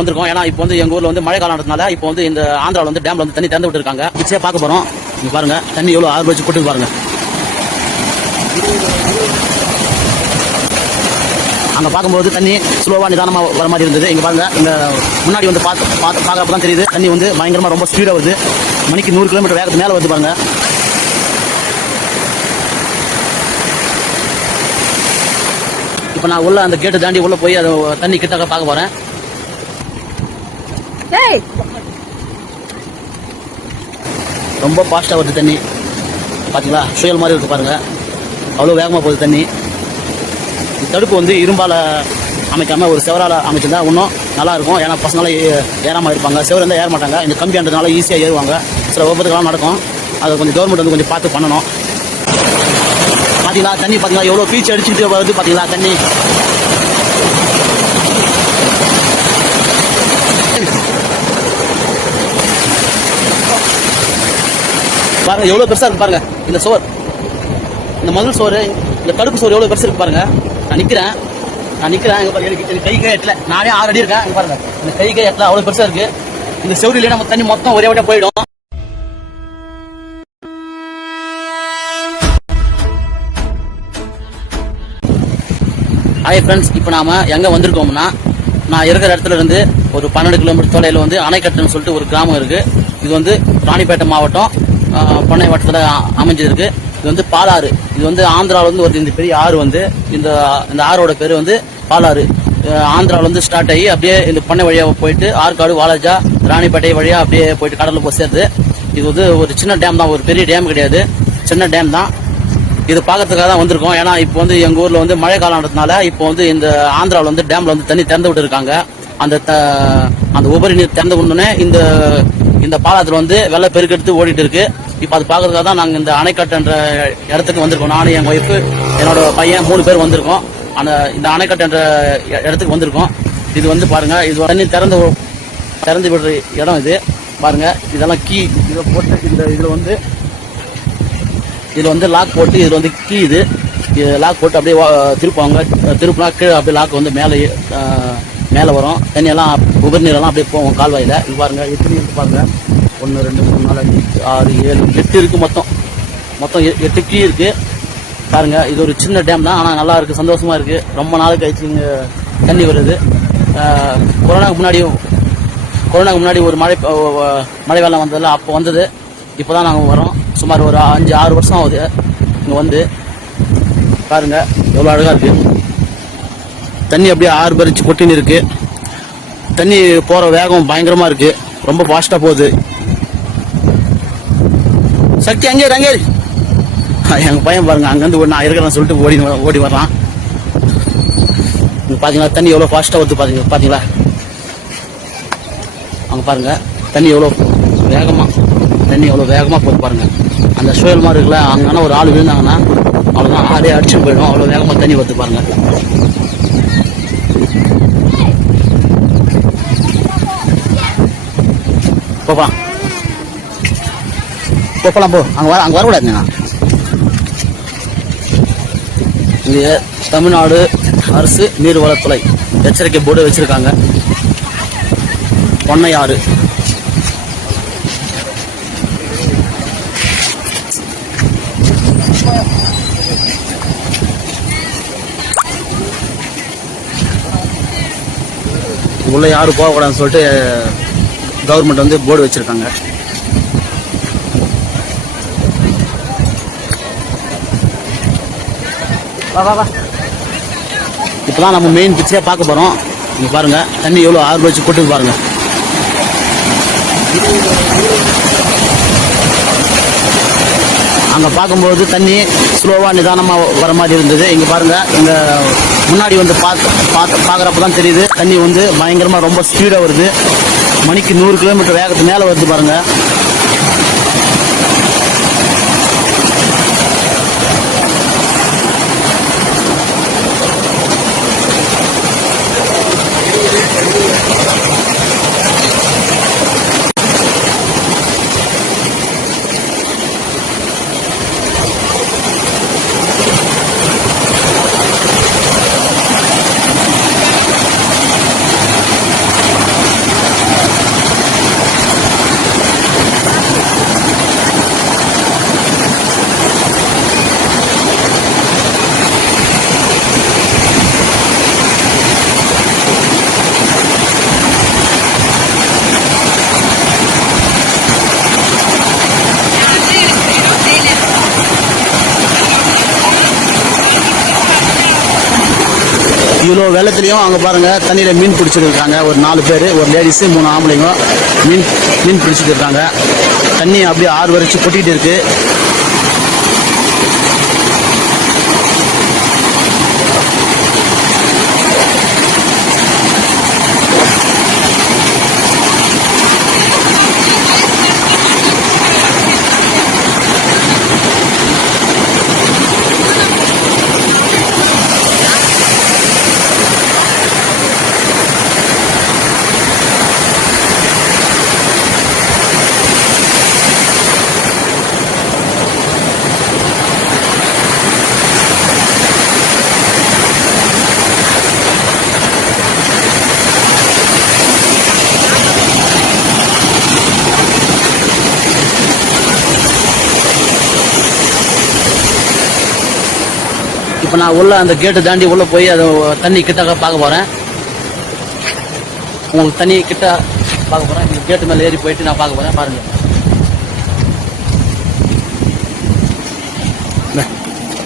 வந்திருக்கோம். ஏன்னா இப்போ வந்து எங்க ஊர்ல வந்து மழை காலம்னால இப்போ வந்து இந்த ஆந்திராவில் வந்து டேம்ல வந்து தண்ணி திறந்து விட்டு இருக்காங்க. பிச்சையா பார்க்க போறோம். நீங்க பாருங்க தண்ணி எவ்வளவு ஆறு வச்சு போட்டு பாருங்க. அங்க பார்க்கும்போது தண்ணி ஸ்லோவா நிதானமா வர மாதிரி இருந்தது. இங்க பாருங்க இங்க முன்னாடி வந்து பார்க்கறப்ப தான் தெரியுது தண்ணி வந்து பயங்கரமா ரொம்ப ஸ்பீடா வருது. மணிக்கு 100 கிலோமீட்டர் வேகத்துக்கு மேல வருது பாருங்க. இப்ப நான் உள்ள அந்த கேட்டு தாண்டி உள்ள போய் அது தண்ணி கிட்ட பார்க்க போறேன். ரொம்ப ஃபாஸ்டா வருது தண்ணி. பாத்தீங்களா சுயல் மாதிரி இருக்கு பாருங்க. அவ்வளவு வேகமா போகுது தண்ணி. தடுப்பு வந்து இரும்பால அமைக்காம ஒரு செவரால அமைச்சிருந்தா இன்னும் நல்லா இருக்கும். ஏன்னா பசங்களாம் ஏறாம இருப்பாங்க. செவரு இருந்தால் ஏற மாட்டாங்க. இந்த கம்பின்றதுனால ஈஸியா ஏறுவாங்க. சில விபத்துக்கெல்லாம் நடக்கும். அதை கொஞ்சம் கவர்மெண்ட் வந்து கொஞ்சம் பார்த்து பண்ணணும். பாத்தீங்களா தண்ணி பாத்தீங்களா எவ்வளவு பீச்சு அடிச்சுட்டு வருது பாத்தீங்களா தண்ணி. பாருங்க எவ்வளவு பெருசா இருக்கு பாருங்க. இந்த சோர், இந்த மதுள் சோறு, இந்த தடுப்பு சோறு எவ்வளவு பெருசா இருக்கு பாருங்க. நான் நிக்கிறேன் எனக்கு கை எட்டல. நானே 6 அடி இருக்கேன். பாருங்க இந்த கை எட்டல அவ்வளவு பெருசா இருக்கு. இந்த செவரிலே நம்ம தண்ணி மொத்தம் ஒரே வழியா போயிடும். ஹாய் ஃப்ரெண்ட்ஸ், இப்போ நாம எங்க வந்திருக்கோம்னா, நான் இருக்கிற இடத்துல இருந்து ஒரு 12 கிலோமீட்டர் தொலைவில் வந்து அணைக்கட்டுன்னு சொல்லிட்டு ஒரு கிராமம் இருக்கு. இது வந்து ராணிப்பேட்டை மாவட்டம் பொன்னை வட்டத்தில் அமைஞ்சிருக்கு. இது வந்து பாலாறு. இது வந்து ஆந்திராவில் வந்து ஒரு இந்த பெரிய ஆறு வந்து இந்த ஆறோட பேரு வந்து பாலாறு. ஆந்திராவில் வந்து ஸ்டார்ட் ஆகி அப்படியே இந்த பொன்னை வழியாக போயிட்டு ஆற்காடு, வாலாஜா, ராணிப்பேட்டை வழியா அப்படியே போயிட்டு கடலில் போய் சேருது. இது வந்து ஒரு சின்ன டேம் தான், ஒரு பெரிய டேம் கிடையாது, சின்ன டேம் தான். இது பார்க்கறதுக்காக தான் வந்திருக்கோம். ஏன்னா இப்போ வந்து எங்க ஊர்ல வந்து மழை காலம்ன்றதுனால இப்போ வந்து இந்த ஆந்திராவில் வந்து டேம்ல வந்து தண்ணி திறந்து விட்டு இருக்காங்க. அந்த உபரி நீர் திறந்து விடனே இந்த பாலத்துல வந்து வெள்ள பெருக்கெடுத்து ஓடிட்டு இருக்கு. இப்போ அது பார்க்கறதுக்காக தான் நாங்கள் இந்த அணைக்கட்டுன்ற இடத்துக்கு வந்திருக்கோம். நானும் என் ஒய்ஃபு, என்னோட பையன் 3 பேர் வந்திருக்கோம். இந்த அணைக்கட்டுன்ற இடத்துக்கு வந்திருக்கோம். இது வந்து பாருங்க, இது தண்ணி திறந்து விடுற இடம். இது பாருங்க, இதெல்லாம் கீ இதை போட்டு இதுல வந்து லாக் போட்டு இதுல வந்து கீ இது லாக் போட்டு அப்படியே திருப்பினா கீழே அப்படியே லாக் வந்து மேலே வரும். தண்ணியெல்லாம் உபரி நீரெல்லாம் அப்படியே போவோம் கால்வாயில். இது பாருங்க எத்தனை இருக்கு பாருங்க. 1 2 3 4 5 6 7 8 இருக்கு. மொத்தம் 8 கீ இருக்கு பாருங்க. இது ஒரு சின்ன டேம் தான், ஆனால் நல்லா இருக்கு, சந்தோஷமா இருக்கு. ரொம்ப நாள் கழிச்சு இங்க தண்ணி வருது. கொரோனாக்கு முன்னாடி ஒரு மழை வெள்ளம் வந்ததில்ல, அப்போ வந்தது. இப்போதான் நாங்கள் வரோம். சுமார் ஒரு 5-6 வருஷம் ஆகுது இங்க வந்து. பாருங்க எவ்வளவு அழகா இருக்கு. தண்ணி அப்படியே ஆறு பறிச்சு கொட்டின்னு இருக்கு. தண்ணி போற வேகம் பயங்கரமா இருக்கு. ரொம்ப ஃபாஸ்டா போகுது. சக்தி அங்கே எங்க பையன் பாருங்க அங்கிருந்து நான் இருக்கிறேன்னு சொல்லிட்டு ஓடி வர்றான். பாத்தீங்களா தண்ணி எவ்வளவு ஃபாஸ்டா வருது பாத்தீங்களா. அங்க பாருங்க தண்ணி எவ்வளவு வேகமா போகுது பாருங்க. அந்த சுயல் மாதிரி இருக்குல்ல, அங்கன்னா ஒரு ஆள் விழுந்தாங்கன்னா அவ்வளவுதான், ஆளே அடிச்சுட்டு போயிடும். அவ்வளவு வேகமா தண்ணி வருது பாருங்க. போலாம் போ. அங்க வரக்கூடாதுங்க. இங்க தமிழ்நாடு அரசு நீர்வளத்துறை எச்சரிக்கை போர்டு வச்சிருக்காங்க. பொன்னையாறு உள்ள யாரும் போகக்கூடாதுன்னு சொல்லிட்டு கவர்மெண்ட் வந்து போர்டு வச்சிருக்காங்க. இப்பதான் நம்ம மெயின் பிக்சரே பார்க்க போறோம். இங்க பாருங்க தண்ணி எவ்வளவு ஆறு வச்சு கொட்டு பாருங்க. அங்க பார்க்கும்போது தண்ணி ஸ்லோவா நிதானமா வர மாதிரி இருந்தது. இங்க பாருங்க, இங்க முன்னாடி வந்து பாக்குறப்பதான் தெரியுது தண்ணி வந்து பயங்கரமா ரொம்ப ஸ்பீடா வருது. மணிக்கு 100 கிலோமீட்டர் வேகத்துக்கு மேல வருது பாருங்க. இவ்வளோ வெள்ளத்துலையும் அங்கே பாருங்கள் தண்ணியில் மீன் பிடிச்சிட்டு இருக்காங்க. ஒரு 4 பேர், ஒரு லேடிஸு 3 ஆம்பளைங்க மீன் பிடிச்சிட்டு இருக்காங்க. தண்ணி அப்படியே ஆறு வரைச்சு கொட்டிகிட்டு இருக்கு. இப்போ நான் உள்ள அந்த கேட்டு தாண்டி உள்ள போய் அது தண்ணி கிட்ட பார்க்க போறேன். உங்களுக்கு தண்ணி கிட்ட பார்க்க போறேன். இந்த கேட்டு மேலே ஏறி போயிட்டு நான் பார்க்க போறேன். பாருங்க,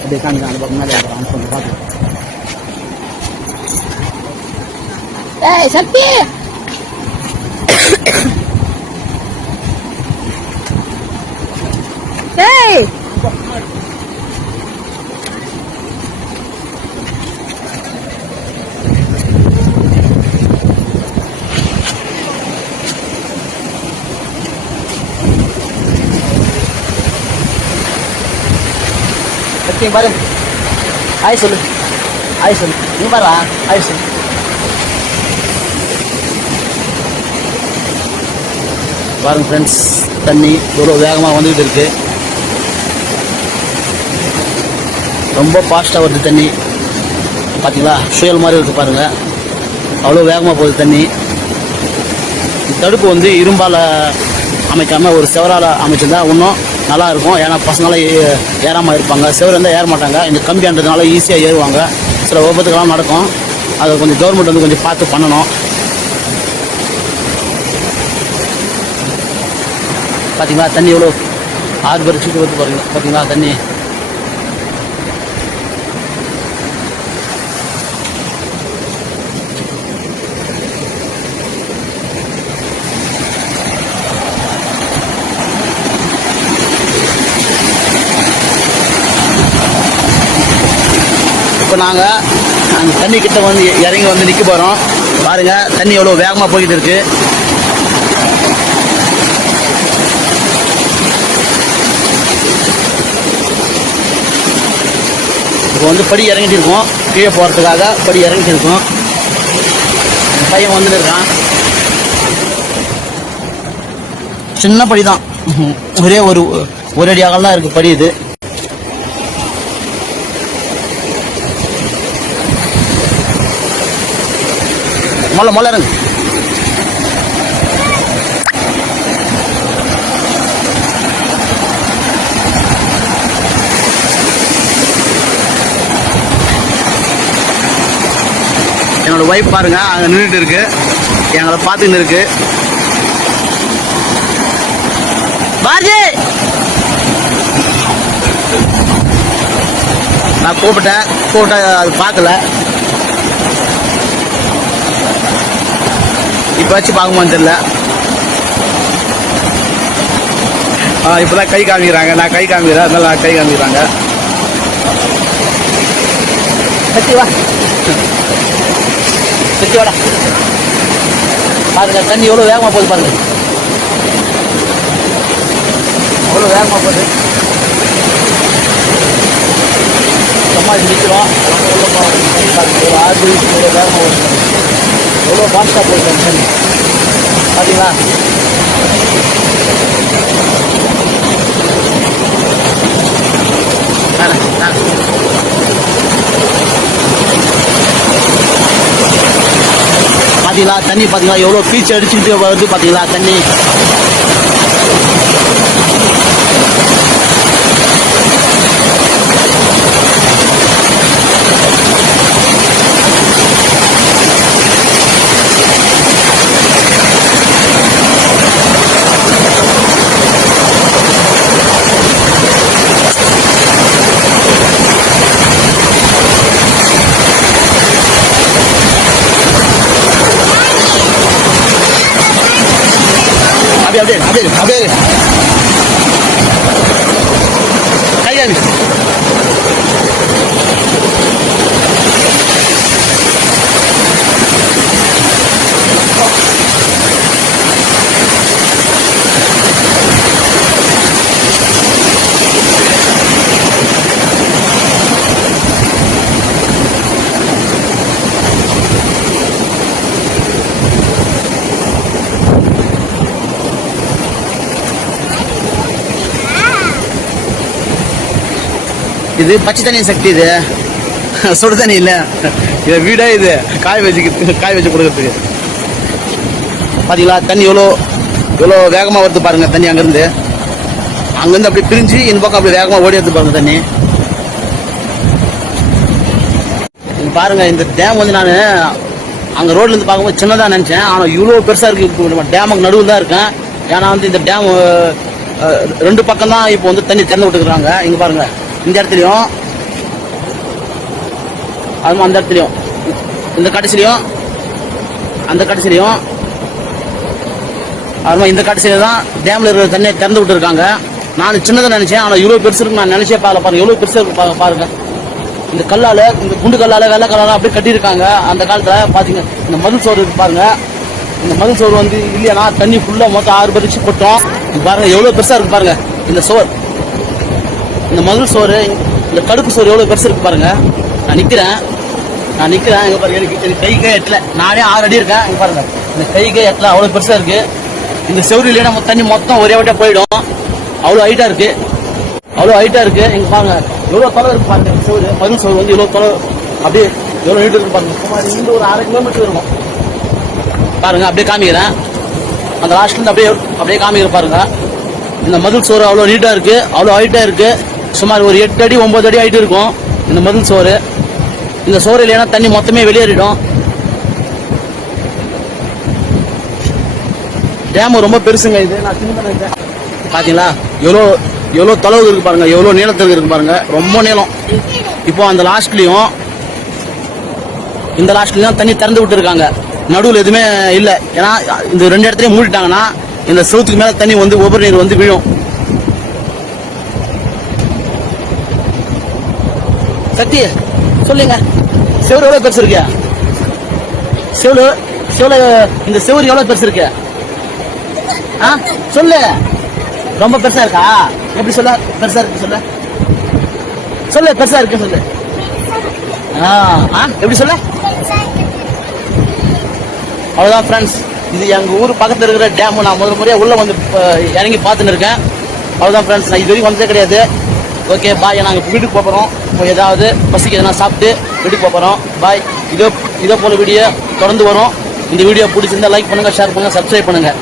அப்படியே காமிக்க அந்த பக்கம் மேலே பார்த்து. ஏய் சக்தி, ஏய் சக்தி பாரு, ஆய் சொல்லு, ஆய் சொல்லு, நீ பாரு, ஆய் சொல்லு. பாருங்க ஃப்ரெண்ட்ஸ், தண்ணி எவ்வளோ வேகமாக வந்துக்கிட்டு இருக்கு. ரொம்ப ஃபாஸ்ட்டாக வருது தண்ணி. பார்த்தீங்களா, சுயல் மாதிரி இருக்குது பாருங்கள். அவ்வளோ வேகமாக போகுது தண்ணி. தடுப்பு வந்து இரும்பால் அமைக்காமல் ஒரு செவரால் அமைச்சிருந்தா இன்னும் நல்லா இருக்கும். ஏன்னா பசங்களாம் ஏறாமல் இருப்பாங்க. செவரு இருந்தால் ஏற மாட்டாங்க. இந்த கம்பியான்றதுனால ஈஸியாக ஏறுவாங்க. சில விபத்துக்கெல்லாம் நடக்கும். அதை கொஞ்சம் கவர்மெண்ட் வந்து கொஞ்சம் பார்த்து பண்ணணும். பார்த்தீங்களா, தண்ணி எவ்வளோ 6 பேர் சீட்டு வந்து பாருங்க. பார்த்தீங்களா தண்ணி. இப்போ நாங்கள் அந்த தண்ணி கிட்ட வந்து இறங்கி வந்து நிற்க போகிறோம். பாருங்கள், தண்ணி எவ்வளோ வேகமாக போய்கிட்டு இருக்கு. இப்போ வந்து படி இறங்கிட்டு இருக்கோம். கீழே போகிறதுக்காக படி இறங்கிட்டு இருக்கோம். பையன் வந்துட்டு இருக்கான். சின்ன படி தான், ஒரே ஒரு அடி அகலம் தான் இருக்குது படி. இது மொல்ல இறங்கு. என்னோட ஒய்ஃப் பாருங்க, அங்கே நின்றுட்டு இருக்கு, எங்களை பார்த்துன்னு இருக்கு. பாரதி, நான் கூப்பிட்டேன் அது பார்க்கல. இப்போ வச்சு பார்க்குமான்னு தெரியல. இப்போதான் கை காமிக்கிறாங்க. நான் கை காமிக்கிறேன், அதனால நான் கை காமிக்கிறாங்க. சத்தி வா, சத்தி வாடா. பாருங்க, தண்ணி எவ்வளோ வேகமாக போகுது பாருங்க. எவ்வளோ வேகமாக போகுது. சும்மா நிற்கிறோம். ஒரு 6 எவ்வளோ வேகமாக போகுது. எவ்வளோ ஃபாஸ்ட்டாக போகுது தண்ணி. பார்த்தீங்களா, பார்த்தீங்களா தண்ணி, பார்த்தீங்களா எவ்வளோ பீச்சு அடிச்சுக்கிட்டு வருது. பார்த்தீங்களா தண்ணி. அப்படியே கையாவி இது பச்சை தண்ணி சக்தி, இது சுடு தண்ணி இல்ல, இது வீடா, இது காய வச்சு கொடுக்கறதுக்கு. பாத்தீங்களா தண்ணி எவ்வளோ வேகமா வருது பாருங்க. தண்ணி அங்கிருந்து அப்படி பிரிஞ்சு இந்த பக்கம் அப்படி வேகமா ஓடி வருது பாருங்க தண்ணி. பாருங்க இந்த டேம் வந்து நான் அங்க ரோட்ல இருந்து பார்க்கும்போது சின்னதா நினைச்சேன். ஆனா இவ்வளவு பெருசா இருக்கு. நம்ம டேமுக்கு நடுவில் தான் இருக்கேன். ஏன்னா வந்து இந்த டேம் 2 பக்கம் தான் இப்போ வந்து தண்ணி திறந்து விட்டுருக்காங்க. இங்க பாருங்க, இந்த இடத்துலயும் அதுவும் அந்த இடத்துலயும், இந்த கடைசிலையும் அந்த கடைசிலையும் அதுவும் இந்த கடைசியில தான் டேம்ல இருக்கிற தண்ணியை திறந்து விட்டு இருக்காங்க. நான் சின்னதாக நினைச்சேன். ஆனா இவ்வளவு பெருசு இருக்கு நான் நினைச்சே பாருங்க. எவ்வளவு பெருசா இருக்கு பாருங்க. இந்த கல்லால, இந்த குண்டு கல்லால, வெள்ளை கல்லால அப்படியே கட்டியிருக்காங்க. அந்த காலத்துல பாத்தீங்க இந்த மதில் சோறு இருக்கு பாருங்க. இந்த மதில் சோறு வந்து இல்லையா தண்ணி ஃபுல்லா மொத்தம் 6 பறிச்சு கொட்டும். பாருங்க எவ்வளவு பெருசா இருக்கு பாருங்க இந்த சோறு. இந்த மதில் சோறு, இந்த கடுப்பு சோறு எவ்வளவு பெருசு இருக்கு பாருங்க. நான் நிக்கிறேன் இங்க பாருங்க. எனக்கு கைக்கே எட்டல. நானே 6 அடி இருக்கேன். இங்க பாருங்க இந்த கைக்கே எட்டல. அவ்வளவு பெருசா இருக்கு. இந்த செவரிலேயே நம்ம தண்ணி மொத்தம் ஒரே வட்டியா போயிடும். அவ்வளவு ஹைட்டா இருக்கு. இங்க பாருங்க எவ்வளவு தொலை இருக்கு பாருங்க. செவரு, மதில் சோறு வந்து எவ்வளவு தொலை, அப்படியே எவ்வளவு நீட்டு இருக்கு பாருங்க. சுமார் இந்த ஒரு 1/2 கிலோமீட்டர் இருக்கும் பாருங்க. அப்படியே காமிக்கிறேன். அந்த லாஸ்ட்ல இருந்து அப்படியே காமிக்கிறேன் பாருங்க. இந்த மதில் சோறு அவ்வளவு நீட்டா இருக்கு, அவ்வளவு ஹைட்டா இருக்கு. சுமார் ஒரு 8 அடி 9 அடி ஹைட் இருக்கும் இந்த மதில் சோறு. இந்த சோறு இல்லைன்னா தண்ணி மொத்தமே வெளியேறிடும். டேம் ரொம்ப பெருசுங்க. இது நான் சின்ன நினைச்சேன். பாத்தீங்களா எவ்வளவு தொலைவு இருக்கு பாருங்க. எவ்வளவு நீளத்துக்கு இருக்கு பாருங்க. ரொம்ப நீளம். இப்போ அந்த லாஸ்ட்லயும் இந்த லாஸ்ட்லயும் தண்ணி திறந்து விட்டு இருக்காங்க. நடுவில் எதுவுமே இல்ல. ஏன்னா இந்த 2 இடத்துலயும் மூடிட்டாங்கன்னா இந்த செவுத்துக்கு மேல தண்ணி வந்து ஒவ்வொரு நீர் வந்து விழும். சக்தி சொல்லுங்க, செவரு எவ்வளவு பெருசு இருக்கு? இந்த செவரு எவ்வளவு பெருசு இருக்கு? சொல்லு. ரொம்ப பெருசா இருக்கா? எப்படி சொல்ல பெருசா இருக்கு? சொல்லு பெருசா இருக்கு சொல்லு. எப்படி சொல்ல? அவ்வளவுதான் ஃப்ரெண்ட்ஸ். இது எங்க ஊர் பக்கத்துல இருக்கிற டேம். நான் முதல் முறையா உள்ள வந்து இறங்கி பார்த்துன்னு இருக்கேன். அவ்வளவுதான் ஃப்ரெண்ட்ஸ். நான் இது வரைக்கும் வந்ததே கிடையாது. Okay bye. நாங்கள் வீட்டுக்கு போகிறோம். இப்போ ஏதாவது பசிக்கு எதனா சாப்பிட்டு வீட்டுக்கு போகிறோம். பாய். இதே போல வீடியோ தொடர்ந்து வரும். இந்த வீடியோ பிடிச்சிருந்தா லைக் பண்ணுங்க, ஷேர் பண்ணுங்க, சப்ஸ்கிரைப் பண்ணுங்க.